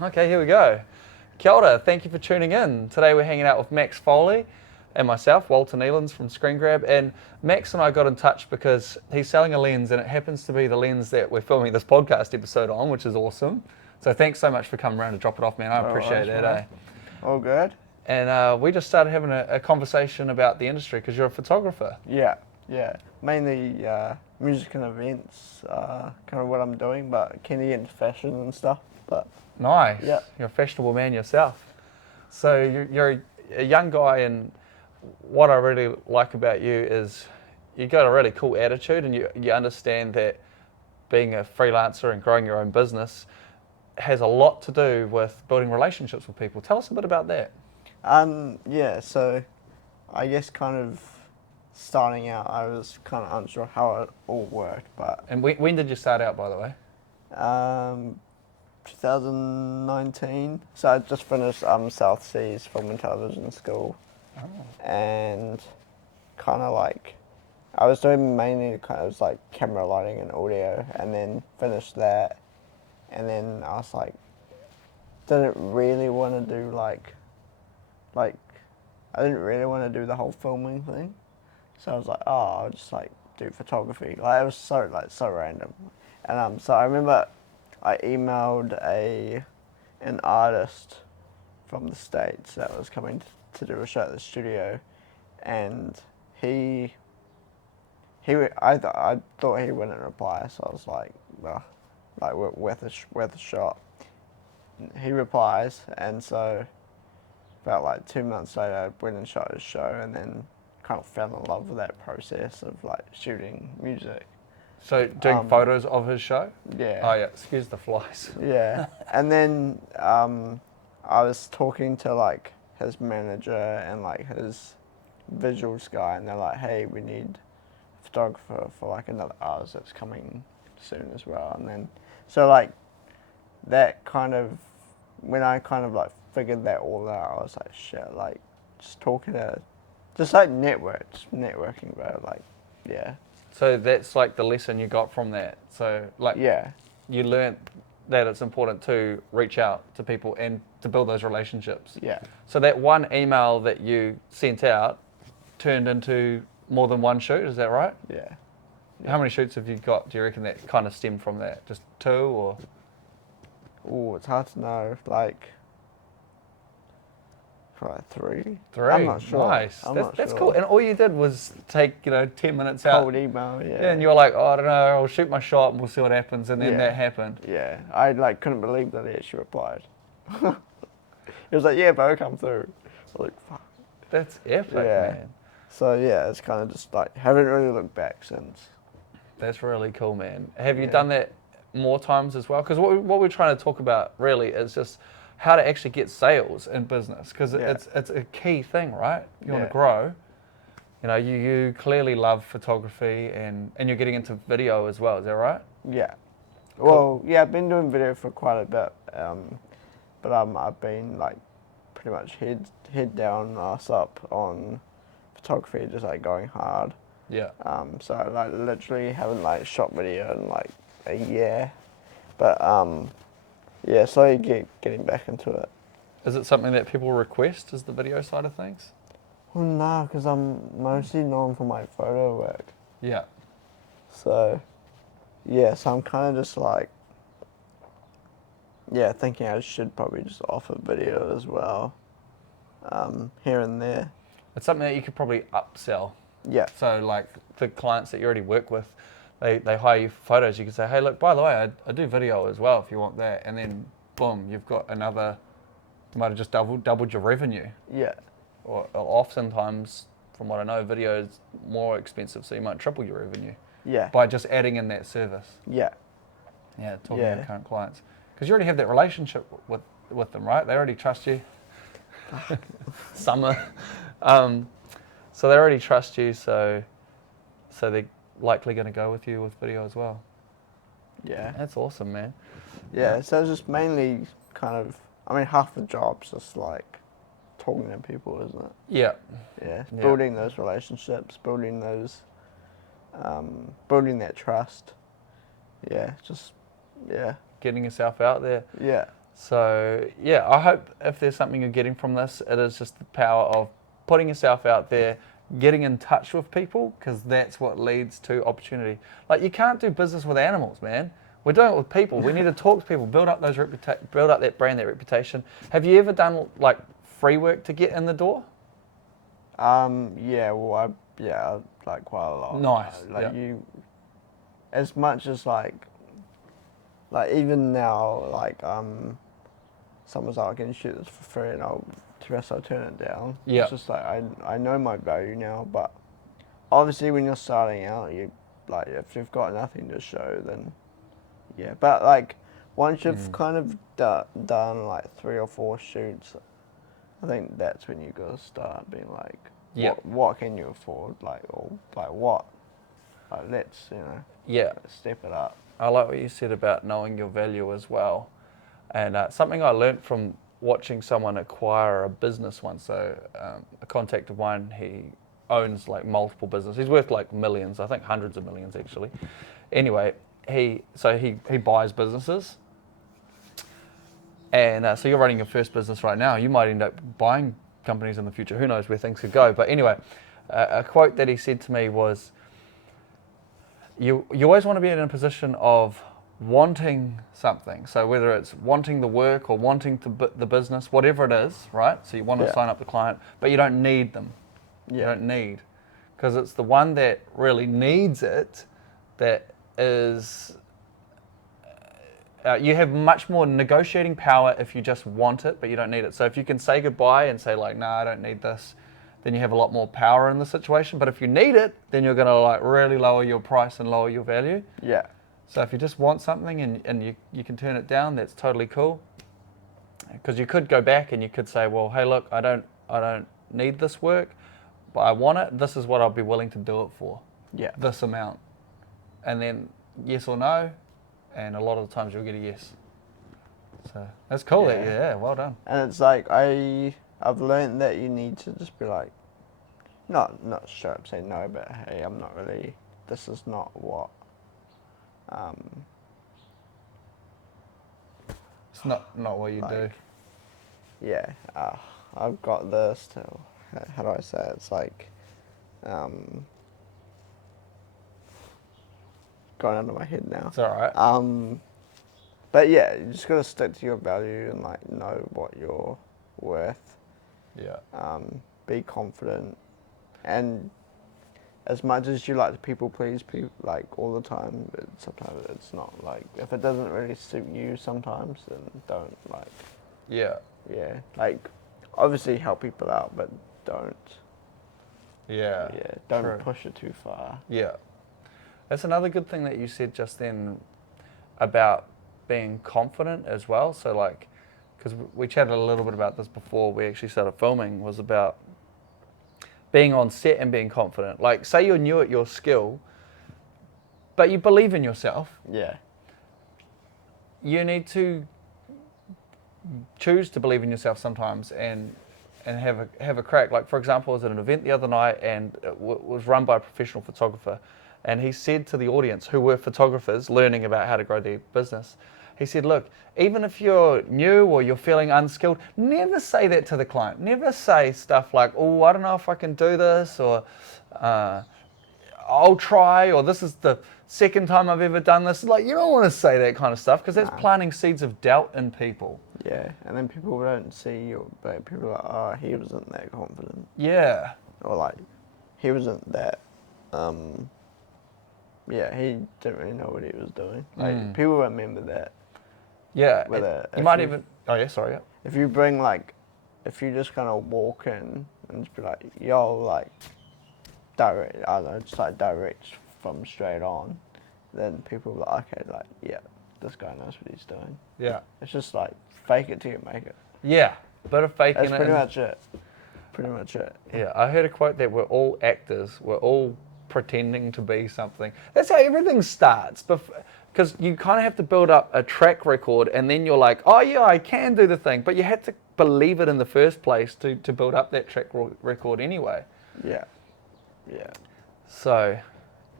Okay, here we go. Kia ora, thank you for tuning in. Today we're hanging out with Max Foley and myself, Walter Nealons from Screen Grab. And Max and I got in touch because he's selling a lens, and it happens to be the lens that we're filming this podcast episode on, which is awesome. So thanks so much for coming around to drop it off, man. I appreciate that, eh? All good? And we just started having a conversation about the industry because you're a photographer. Yeah. Mainly music and events, kind of what I'm doing, but can get into fashion and stuff. But Nice. Yeah. You're a fashionable man yourself. So you're a young guy, and what I really like about you is you got a really cool attitude, and you understand that being a freelancer and growing your own business has a lot to do with building relationships with people. Tell us a bit about that. So I guess kind of starting out, I was kind of unsure how it all worked, but And when did you start out, by the way? 2019. So I just finished South Seas Film and Television School, and kind of like I was doing mainly kind of like camera lighting and audio, and then finished that, and then I was like, didn't really want to do like I didn't really want to do the whole filming thing, so I was like, oh, I'll just like do photography. Like it was so random, and so I remember I emailed an artist from the States that was coming to do a show at the studio, and I thought he wouldn't reply, so I was like, well, like worth a shot. He replies, and so about like 2 months later, I went and shot his show, and then kind of fell in love with that process of like shooting music. So doing photos of his show? Yeah. Oh yeah, excuse the flies. Yeah, and then I was talking to like his manager and like his visuals guy, and they're like, hey, we need a photographer for like another artist that's coming soon as well. And then so like that kind of, when I kind of like figured that all out, I was like, shit, like just networking, bro. Like, yeah. So that's like the lesson you got from that. So like Yeah. you learnt that it's important to reach out to people and to build those relationships. Yeah. So that one email that you sent out turned into more than one shoot, is that right? Yeah. How many shoots have you got, do you reckon, that kind of stemmed from that? Just 2 or? Oh, it's hard to know. Like, probably 3. 3? I'm not sure. Nice. I'm That's not that's sure. cool. And all you did was take, 10 minutes out. Cold email, yeah. Yeah, and you were like, oh, I don't know, I'll shoot my shot and we'll see what happens. And then Yeah. that happened. Yeah, I like couldn't believe that he actually replied. He was like, yeah, bro, come through. I was like, fuck. That's epic, Yeah. man. So yeah, it's kind of just like, haven't really looked back since. That's really cool, man. Have you Yeah. done that more times as well? Because what we're trying to talk about really is just how to actually get sales in business, because Yeah. it's a key thing, right? If you want Yeah. to grow. You clearly love photography and you're getting into video as well. Is that right? Yeah. Well, yeah, I've been doing video for quite a bit, but I've been like pretty much head down, ass up on photography, just like going hard. Yeah. So I like literally haven't like shot video in like a year, but yeah, slowly getting back into it. Is it something that people request? Is the video side of things? Well, no, because I'm mostly known for my photo work. Yeah. So yeah, so I'm kind of just like, yeah, thinking I should probably just offer video as well, here and there. It's something that you could probably upsell. Yeah. So like the clients that you already work with, they hire you for photos. You can say, hey, look, by the way, I do video as well if you want that. And then boom, you've got another, you might have just doubled your revenue. Yeah. Or oftentimes, from what I know, video is more expensive, so you might triple your revenue Yeah. by just adding in that service. Yeah. Yeah, talking Yeah. to current clients. Because you already have that relationship with them, right? They already trust you. Summer. So they already trust you, so they're likely going to go with you with video as well. Yeah. That's awesome, man. Yeah. So it's just mainly kind of, I mean, half the job's just like talking to people, isn't it? Yeah. Yeah. Yeah. Building those relationships, building that trust. Yeah. Just, yeah. Getting yourself out there. Yeah. So yeah, I hope if there's something you're getting from this, it is just the power of putting yourself out there, getting in touch with people, because that's what leads to opportunity. Like, you can't do business with animals, man. We're doing it with people. We need to talk to people, build up build up that brand, that reputation. Have you ever done like free work to get in the door? Yeah, well, like quite a lot. Nice. Like Yeah. as much as like even now, like someone's like, I can shoot this for free, and to rest I'll turn it down. Yeah. It's just like I know my value now, but obviously when you're starting out, you like if you've got nothing to show, then yeah. But like once you've kind of done like 3 or 4 shoots, I think that's when you gotta start being like, Yeah. what can you afford, like, or like what, like let's Yeah. step it up. I like what you said about knowing your value as well. And something I learnt from watching someone acquire a business once. So a contact of mine, he owns like multiple businesses. He's worth like millions, I think hundreds of millions actually. Anyway, he buys businesses. And so you're running your first business right now. You might end up buying companies in the future. Who knows where things could go. But anyway, a quote that he said to me was, you always want to be in a position of wanting something. So whether it's wanting the work or wanting the business, whatever it is, right? So you want to sign up the client, but you don't need them. You don't need. Because it's the one that really needs it that is... you have much more negotiating power if you just want it, but you don't need it. So if you can say goodbye and say like, nah, I don't need this, then you have a lot more power in the situation. But if you need it, then you're going to like really lower your price and lower your value. Yeah. So if you just want something and you can turn it down, that's totally cool. Because you could go back and you could say, well, hey, look, I don't need this work, but I want it. This is what I'll be willing to do it for. Yeah. This amount. And then yes or no, and a lot of the times you'll get a yes. So that's cool. Yeah, well done. And it's like I've learned that you need to just be like, not straight up say no, but hey, I'm not really. This is not what. It's not what you do. Yeah, I've got this to. How do I say it? It's like, going under my head now. It's all right. But yeah, you just gotta stick to your value and like know what you're worth. Yeah. Be confident, and as much as you like to people please people like all the time, sometimes it's not like if it doesn't really suit you sometimes, then don't like. Yeah. Yeah, like obviously help people out, but don't. Yeah. Yeah, don't True. push it too far. Yeah. That's another good thing that you said just then about being confident as well. So like, because we chatted a little bit about this before we actually started filming, was about being on set and being confident. Like, say you're new at your skill, but you believe in yourself. Yeah. You need to choose to believe in yourself sometimes and have a crack. Like, for example, I was at an event the other night and it was run by a professional photographer, and he said to the audience who were photographers learning about how to grow their business, he said, look, even if you're new or you're feeling unskilled, never say that to the client. Never say stuff like, oh, I don't know if I can do this, or I'll try, or this is the second time I've ever done this. Like, you don't want to say that kind of stuff, because that's planting seeds of doubt in people. Yeah, and then people don't see you, but people are like, oh, he wasn't that confident. Yeah. Or like, he wasn't that, yeah, he didn't really know what he was doing. Like, people remember that. Yeah. You might even, oh yeah, sorry. Yeah. If you bring like, if you just kind of walk in and just be like, yo, like, direct, I don't know, just like direct from straight on, then people will be like, okay, like, yeah, this guy knows what he's doing. Yeah. It's just like, fake it till you make it. Yeah. Bit of faking it. That's pretty much it. Pretty much it. Yeah, I heard a quote that we're all actors. We're all pretending to be something. That's how everything starts. Because you kind of have to build up a track record, and then you're like, oh yeah, I can do the thing. But you had to believe it in the first place to build up that track record anyway. Yeah. Yeah. So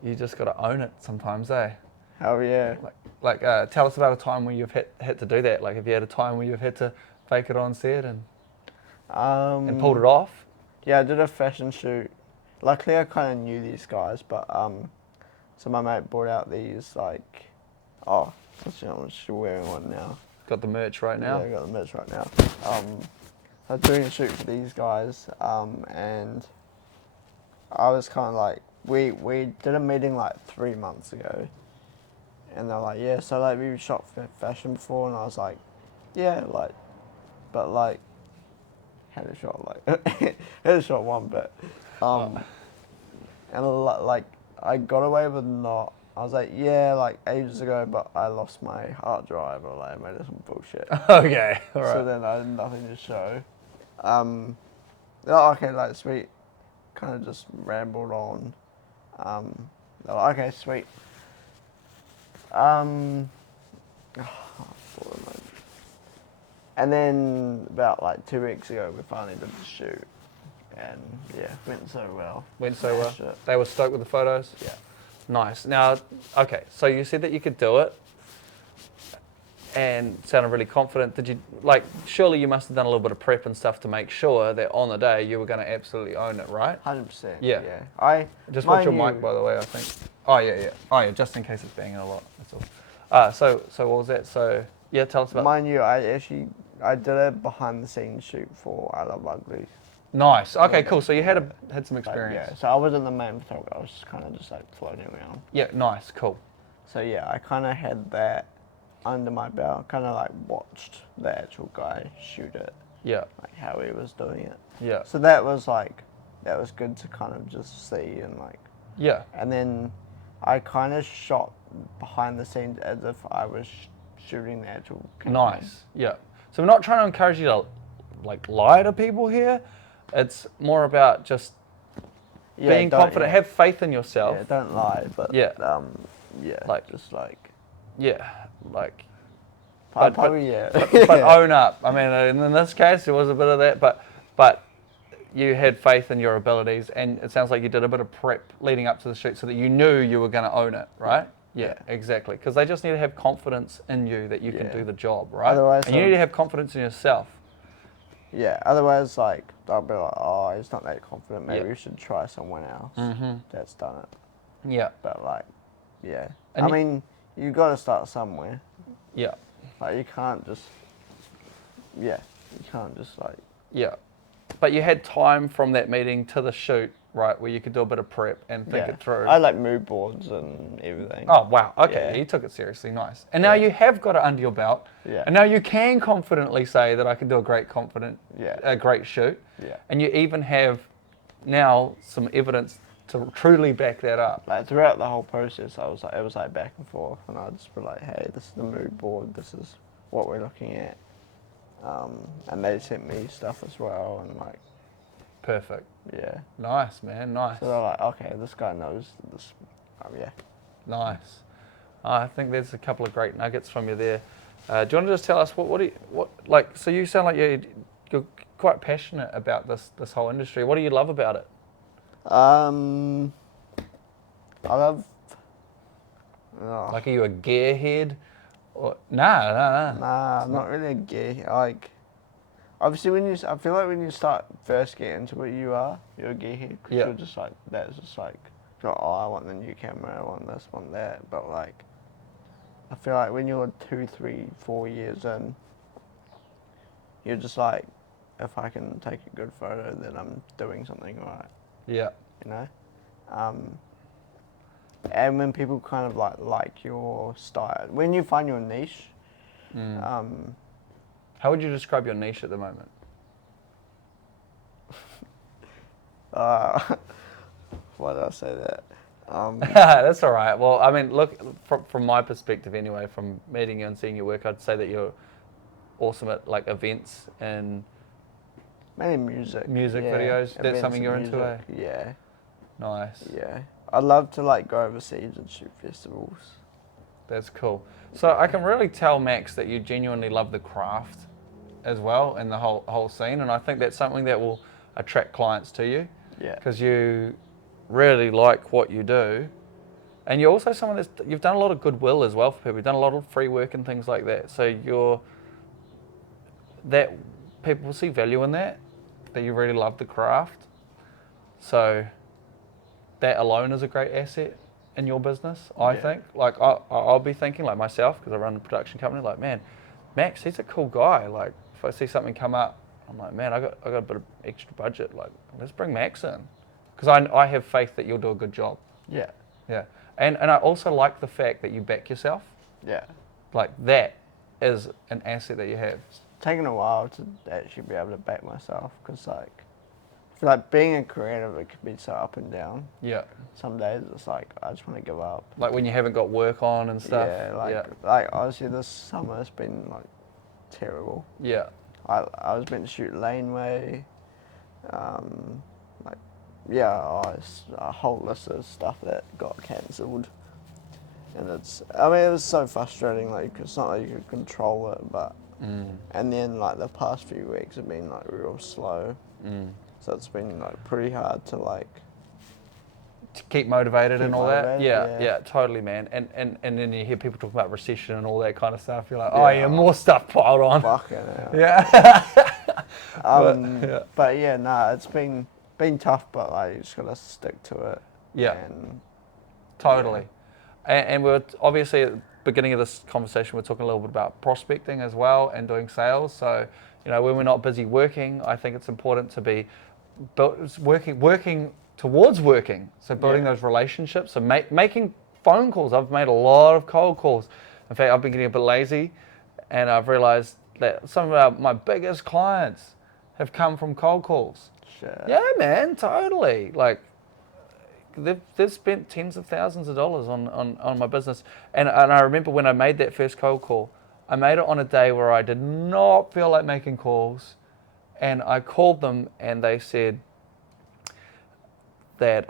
you just got to own it sometimes, eh? Hell yeah. Like, Like, tell us about a time where you've had to do that. Like, have you had a time where you've had to fake it on set and pulled it off? Yeah, I did a fashion shoot. Luckily, I kind of knew these guys, but so my mate brought out these like, oh, actually, I'm just wearing one now. Got the merch right now? Yeah, I got the merch right now. I was doing a shoot for these guys, and I was kind of like, we did a meeting like 3 months ago, and they're like, yeah, so like we shot fashion before, and I was like, yeah, like, but like, had a shot like, had a shot one bit, and like I got away with not. I was like, yeah, like ages ago, but I lost my hard drive, or like I made some bullshit. Okay, all right. So then I had nothing to show. Oh, okay, like sweet. Kind of just rambled on. They're like, okay, sweet. And then about like 2 weeks ago, we finally did the shoot, and yeah, went so well. Went so well. Smashed it. They were stoked with the photos? Yeah. Nice. Now, okay, so you said that you could do it and sounded really confident. Did you, like, surely you must have done a little bit of prep and stuff to make sure that on the day you were going to absolutely own it, right? 100%. Yeah. I just watch your mic, by the way, I think. Oh, yeah. Oh, yeah, just in case it's banging a lot. That's all. So what was that? So, yeah, tell us about. Mind you, I did a behind the scenes shoot for I Love Ugly. Nice. Okay, Yeah. cool. So you had some Like, experience. yeah, so I wasn't the main photographer. I was just kind of just like floating around. Yeah, nice, cool. So yeah, I kind of had that under my belt. Kind of like watched the actual guy shoot it, Yeah, like how he was doing it. yeah, So that was good to kind of just see and like. yeah. And then I kind of shot behind the scenes as if I was shooting the actual campaign. Nice, yeah. So we're not trying to encourage you to like lie to people here. It's more about just being confident, yeah. have faith in yourself. Yeah, don't lie, but Yeah. yeah, Like- just like Yeah, like, probably yeah. but own up. I mean, in this case, there was a bit of that, but you had faith in your abilities, and it sounds like you did a bit of prep leading up to the shoot so that you knew you were going to own it, right? Yeah, exactly. Because they just need to have confidence in you that you can Yeah. do the job, right? Otherwise, and you need to have confidence in yourself. Yeah, otherwise, like, they'll be like, oh, he's not that confident, maybe Yeah. we should try someone else that's done it. Yeah, But, like, yeah. And I mean, you got to start somewhere. yeah, Like, you can't just, like, yeah. But you had time from that meeting to the shoot, right, where you could do a bit of prep and think yeah. it through. I like mood boards and everything. Oh, wow. Okay, Yeah. you took it seriously. Nice. And now you have got it under your belt. Yeah. And now you can confidently say that I can do a Yeah. a great shoot. Yeah. And you even have now some evidence to truly back that up. Like, throughout the whole process, it was like back and forth, and I'd just be like, hey, this is the mood board, this is what we're looking at. And they sent me stuff as well, and like, Perfect. yeah. Nice, man. Nice. So they're like, okay, this guy knows this. Yeah. Nice. I think there's a couple of great nuggets from you there. Do you want to just tell us so you sound like you're quite passionate about this whole industry. What do you love about it? I love. Oh, Like, are you a gearhead? Or nah. nah, I'm not really a gay. Like, obviously, I feel like when you start first getting into it, you're a gearhead. Cause Yeah. you're just like, that's just like, you're like, oh, I want the new camera, I want this, want that. But like, I feel like when you're 2, 3, 4 years in, you're just like, if I can take a good photo, then I'm doing something right. Yeah. You know, and when people kind of like your style, when you find your niche, How would you describe your niche at the moment? why did I say that? That's all right. Well, I mean, look, from my perspective anyway, from meeting you and seeing your work, I'd say that you're awesome at like events and Mainly music. Music videos? That's events something and you're into, music, Yeah, nice. yeah. I'd love to like go overseas and shoot festivals. That's cool. So I can really tell, Max, that you genuinely love the craft as well and the whole scene, and I think that's something that will attract clients to you Yeah. because you really like what you do, And you're also someone you've done a lot of goodwill as well for people. You've done a lot of free work and things like that. So that people will see value in that you really love the craft. So that alone is a great asset in your business, I think. Like I'll be thinking like myself, because I run a production company, like, man, Max, he's a cool guy. Like if I see something come up, I'm like, man, I got a bit of extra budget. Like let's bring Max in, because I have faith that you'll do a good job. Yeah. Yeah. And I also like the fact that you back yourself. Yeah. Like that is an asset that you have. It's taken a while to actually be able to back myself, because like, I feel like being a creative, it can be so up and down. Yeah. Some days it's like I just want to give up. Like when you haven't got work on and stuff. Yeah, like honestly, this summer has been like terrible. Yeah. I was meant to shoot Laneway, it's a whole list of stuff that got cancelled, and it was so frustrating. Like it's not like you could control it, but and then like the past few weeks have been like real slow, so it's been like pretty hard to like to keep motivated and all that. Yeah. Yeah, totally, man. And then you hear people talk about recession and all that kind of stuff. You're like, oh yeah, more stuff piled on. Fucking hell. Yeah. But yeah, it's been tough, but like you just gotta stick to it. Yeah. And, totally. And we're obviously at the beginning of this conversation, we're talking a little bit about prospecting as well and doing sales. So, when we're not busy working, I think it's important to be working towards working. So building those relationships, so making phone calls. I've made a lot of cold calls. In fact, I've been getting a bit lazy, and I've realized that some of my biggest clients have come from cold calls. Sure. Yeah, man, totally. Like, they've spent tens of thousands of dollars on my business. And I remember when I made that first cold call, I made it on a day where I did not feel like making calls. And I called them and they said that,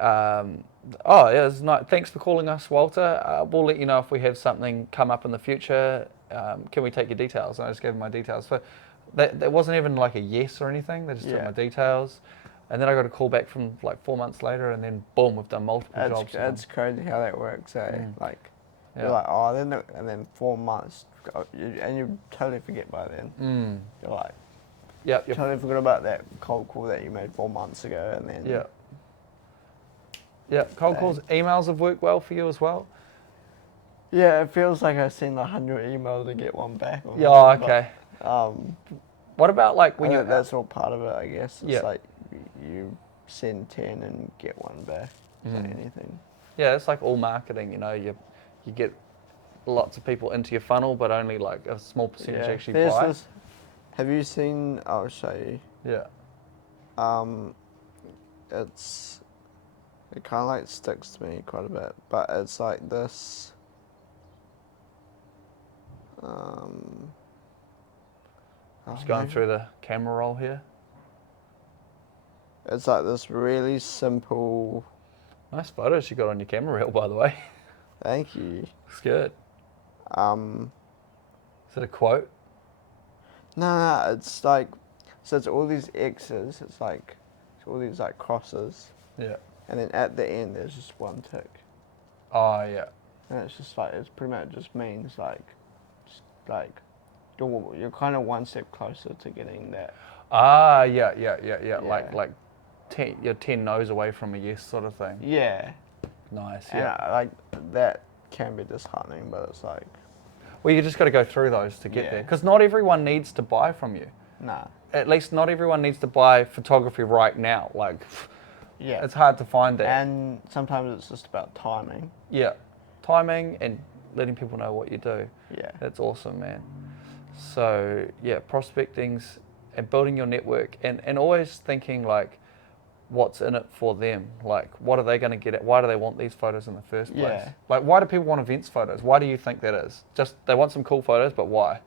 it's not, thanks for calling us, Walter. We'll let you know if we have something come up in the future. Can we take your details? And I just gave them my details. So that wasn't even like a yes or anything. They just took my details. And then I got a call back from like 4 months later, and then boom, we've done multiple jobs. It's crazy how that works, eh? Like, you're like, and then 4 months, and you totally forget by then. You're like, you totally forgot about that cold call that you made 4 months ago, and then cold calls, emails have worked well for you as well. Yeah, it feels like I send 100 emails to get one back. Okay. But, what about like when that's all part of it, I guess. It's like you send 10 and get one back. Anything. Yeah, it's like all marketing. You get lots of people into your funnel, but only like a small percentage actually buy. Have you seen? I'll show you. Yeah. It kind of like sticks to me quite a bit, but it's like this. Just going through the camera roll here. It's like this really simple. Nice photos you got on your camera reel, by the way. Thank you. Looks good. Is it a quote? No, it's like, so it's all these X's. It's all these like crosses. Yeah. And then at the end, there's just one tick. Oh yeah. And it's just like, it's pretty much just means you're kind of one step closer to getting that. Yeah. Like you're 10 no's away from a yes sort of thing. Yeah. Nice. And like that can be disheartening, but it's like. Well, you just got to go through those to get there, because not everyone needs to buy from you. Nah. At least not everyone needs to buy photography right now. Like, it's hard to find that. And sometimes it's just about timing. Yeah, timing and letting people know what you do. Yeah. That's awesome, man. So yeah, prospecting's and building your network and always thinking like, what's in it for them? Like, what are they going to get at? Why do they want these photos in the first place? Yeah. Like, why do people want events photos? Why do you think that is? Just they want some cool photos, but why?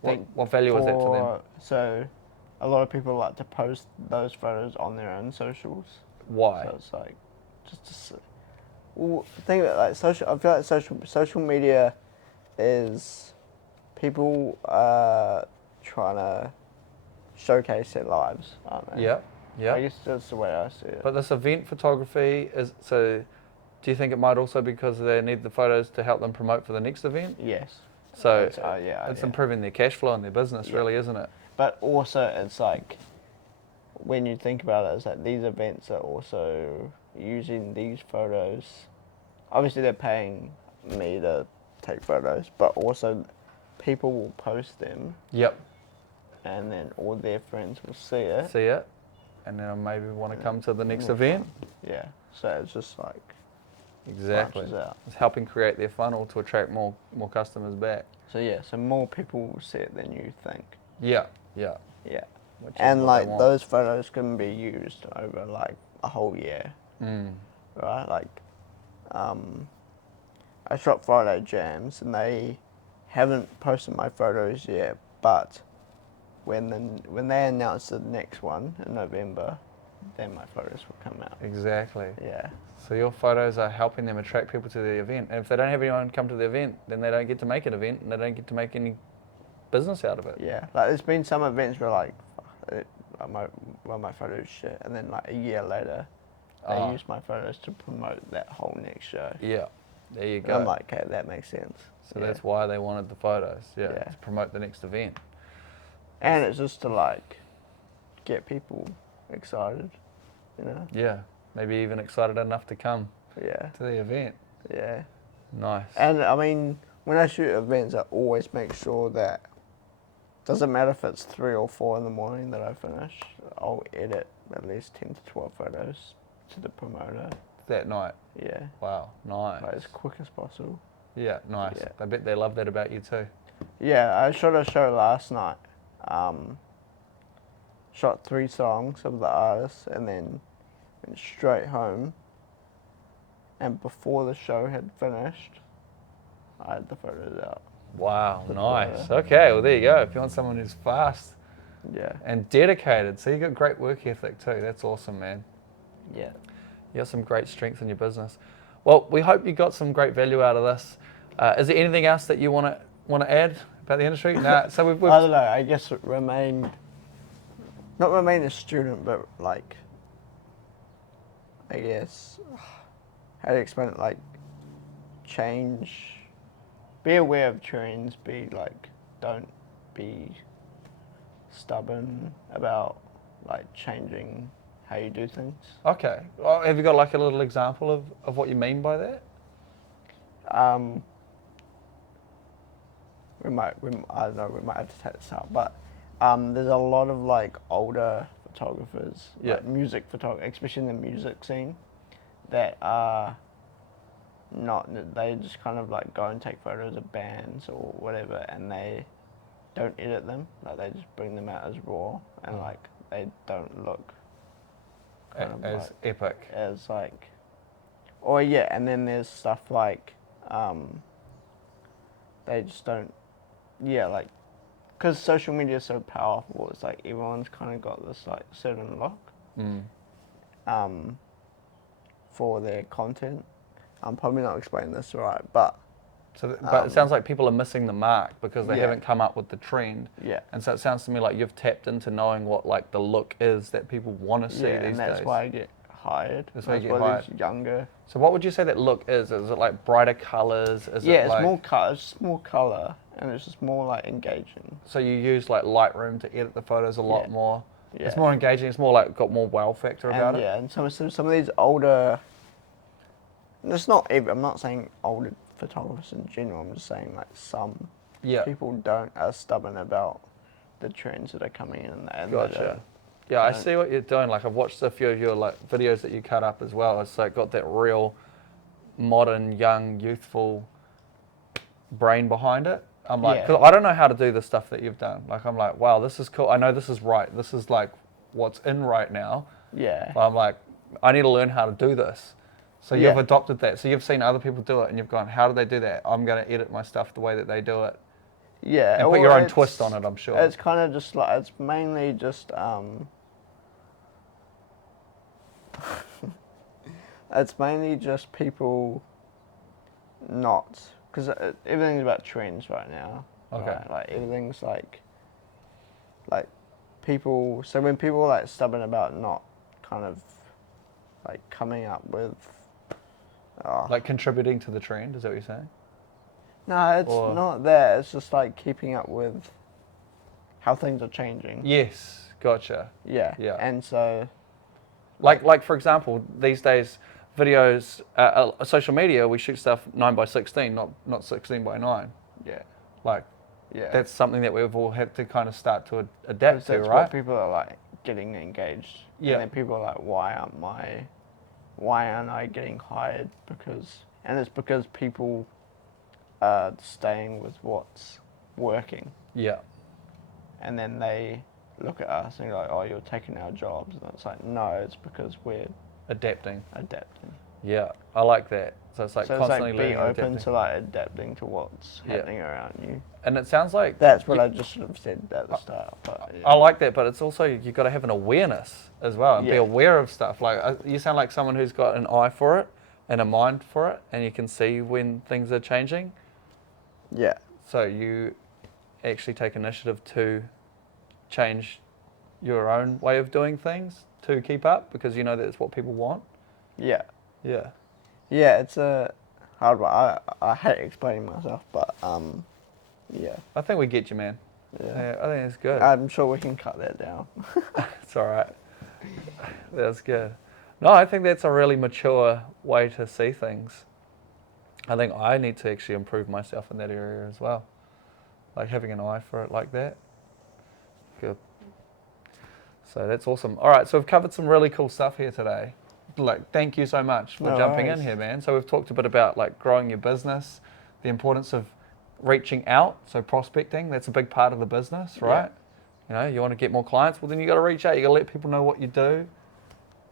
What value is that to them? So, a lot of people like to post those photos on their own socials. Why? So it's like, think about like social. I feel like social media is people trying to showcase their lives, aren't they? Yeah. I guess that's the way I see it. But this event photography is so Do you think it might also be because they need the photos to help them promote for the next event? Yes. So It's, yeah, it's yeah. improving their cash flow and their business, Yeah. really, isn't it? But also, it's like, when you think about it, it's like these events are also using these photos. Obviously, they're paying me to take photos, but also people will post them, Yep. and then all their friends will see it. See it, and then maybe want to come to the next Next event. one. Yeah. So it's just like Exactly. branches out. It's helping create their funnel to attract more customers back. So yeah, so more people will see it than you think. Yeah, yeah. Yeah. Which is And what like they want. those photos can be used over like a whole year, Mm. right? Like, I shot Friday Jams and they haven't posted my photos yet, but when they announce the next one in November, then my photos will come out. Exactly. Yeah. So your photos are helping them attract people to the event. And if they don't have anyone come to the event, then they don't get to make an event and they don't get to make any business out of it. Yeah. Like there's been some events where like, my photos shit, and then like a year later, they use my photos to promote that whole next show. Yeah. There you And go. I'm like, okay, that makes sense. So Yeah. that's why they wanted the photos. Yeah. Yeah. To promote the next event. And it's just to like get people excited, you know? Yeah. Maybe even excited enough to come Yeah. to the event. Yeah. Nice. And I mean, when I shoot events, I always make sure that doesn't matter if it's 3 or 4 in the morning that I finish. I'll edit at least 10 to 12 photos to the promoter. That night. Yeah. Wow. Nice. Like as quick as possible. Yeah. Nice. Yeah. I bet they love that about you too. Yeah, I shot a show last night. Shot 3 songs of the artists and then went straight home. And before the show had finished, I had the photos out. Wow. The Nice. photo. Okay. Well, there you go. If you want someone who's fast Yeah. and dedicated, so you got great work ethic too. That's awesome, man. Yeah. You have some great strength in your business. Well, we hope you got some great value out of this. Is there anything else that you want to add about the industry? No. So we've I don't know. I guess not remain a student, but like, I guess, how do you explain it? Like, be aware of trends. Don't be stubborn about like changing how you do things. Okay. Well, have you got like a little example of what you mean by that? I don't know, we might have to take this out, but there's a lot of like older photographers, Yeah. like music photographers, especially in the music scene, that are they just kind of like go and take photos of bands or whatever, and they don't edit them, like they just bring them out as raw, and like they don't look kind of As like, epic. as like, or yeah, and then there's stuff like, they just don't, yeah, like, because social media is so powerful, it's like everyone's kind of got this like certain look, for their content. I'm probably not explaining this right, but But it sounds like people are missing the mark because they Yeah. haven't come up with the trend. yeah, And so it sounds to me like you've tapped into knowing what like the look is that people want to see yeah, these and that's days. why I get hired. That's why you get why hired. these younger. So what would you say that look is? Is it like brighter colours? Is Yeah, it it's like, more color. It's just more color, and it's just more like engaging. So you use like Lightroom to edit the photos a lot Yeah. more. Yeah. It's more engaging. It's more like got more wow factor about And it. yeah, and some of these older. It's not. I'm not saying older photographers in general. I'm just saying like some Yeah. people are stubborn about the trends that are coming in. And Gotcha. Yeah, I don't- see what you're doing. Like I've watched a few of your like videos that you cut up as well. It's like got that real modern, young, youthful brain behind it. I'm like, Yeah. because I don't know how to do the stuff that you've done. Like I'm like, wow, this is cool. I know this is right. This is like what's in right now. Yeah. But I'm like, I need to learn how to do this. So Yeah. you've adopted that. So you've seen other people do it, and you've gone, how do they do that? I'm going to edit my stuff the way that they do it, Yeah. and put well, your own it's- twist on it. I'm sure. It's kind of just like it's mainly just it's mainly just people not because everything's about trends right now. Okay. Right? Like everything's like people. So when people are like stubborn about not kind of like coming up with Oh. Like contributing to the trend, is that what you're saying? No, it's Or- not that. It's just like keeping up with how things are changing. Yes, gotcha. Yeah. Yeah. And so, Like for example, these days, videos, social media, we shoot stuff 9:16, not 16:9. yeah. Like Yeah. that's something that we've all had to kind of start to adapt to, that's right? what people are like getting engaged. Yeah. And then people are like, why aren't I getting hired? And it's because people are staying with what's working. Yeah, And then they look at us and go like, oh, you're taking our jobs. And it's like, no, it's because we're adapting. adapting. Yeah, I like that. So it's like So constantly it's like be learning and open adapting. to like adapting to what's Yeah. happening around you. And it sounds like That's what I just should have said at the start. But yeah. I like that, but it's also you've got to have an awareness as well and be Yeah. aware of stuff. Like you sound like someone who's got an eye for it and a mind for it, and you can see when things are changing. Yeah. So you actually take initiative to change your own way of doing things to keep up because you know that's what people want. Yeah. Yeah. Yeah, it's a hard one. I hate explaining myself, but yeah. I think we get you, man. Yeah. Yeah, I think it's good. I'm sure we can cut that down. It's all right. That's good. No, I think that's a really mature way to see things. I think I need to actually improve myself in that area as well. Like having an eye for it like that. Good. So that's awesome. All right, so we've covered some really cool stuff here today. Like, thank you so much for No jumping worries. in here, man. So we've talked a bit about like growing your business, the importance of reaching out, so prospecting, that's a big part of the business, right? You know, you want to get more clients, well then you got to reach out, you got to let people know what you do,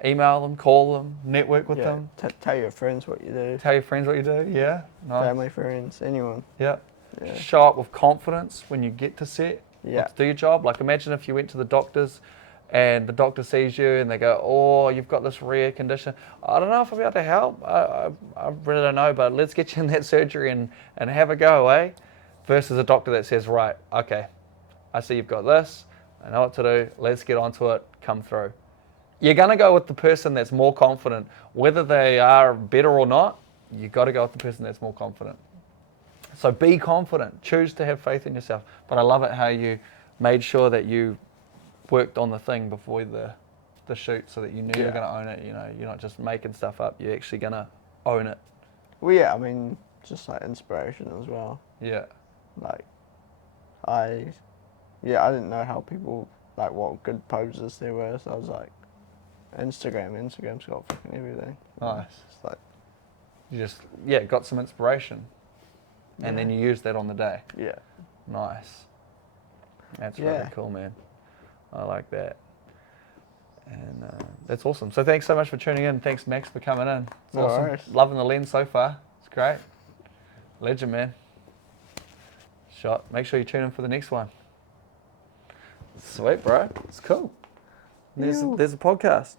email them, call them, network with them, Tell your friends what you do. tell your friends what you do, yeah, nice. Family, friends, anyone. Yeah. Yeah. Show up with confidence when you get to set, Yeah. to do your job. Like imagine if you went to the doctors and the doctor sees you and they go, oh, you've got this rare condition. I don't know if I'll be able to help. I really don't know, but let's get you in that surgery and have a go, eh? Versus a doctor that says, right, okay, I see you've got this. I know what to do. Let's get onto it. Come through. You're going to go with the person that's more confident. Whether they are better or not, you got to go with the person that's more confident. So be confident. Choose to have faith in yourself. But I love it how you made sure that you worked on the thing before the shoot so that you knew you were going to own it. You know, you're not just making stuff up. You're actually going to own it. Well, yeah, I mean, just like inspiration as well. Yeah. Like, I didn't know how people, like what good poses there were, so I was like, Instagram's got fucking everything. Nice. It's like, You just, got some inspiration. And then you use that on the day. yeah. Nice. That's really cool, man. I like that. And that's awesome. So thanks so much for tuning in. Thanks, Max, for coming in. It's No awesome. worries. Loving the lens so far. It's great. Legend, man. Shot. Make sure you tune in for the next one. Sweet, bro. It's cool. There's a podcast.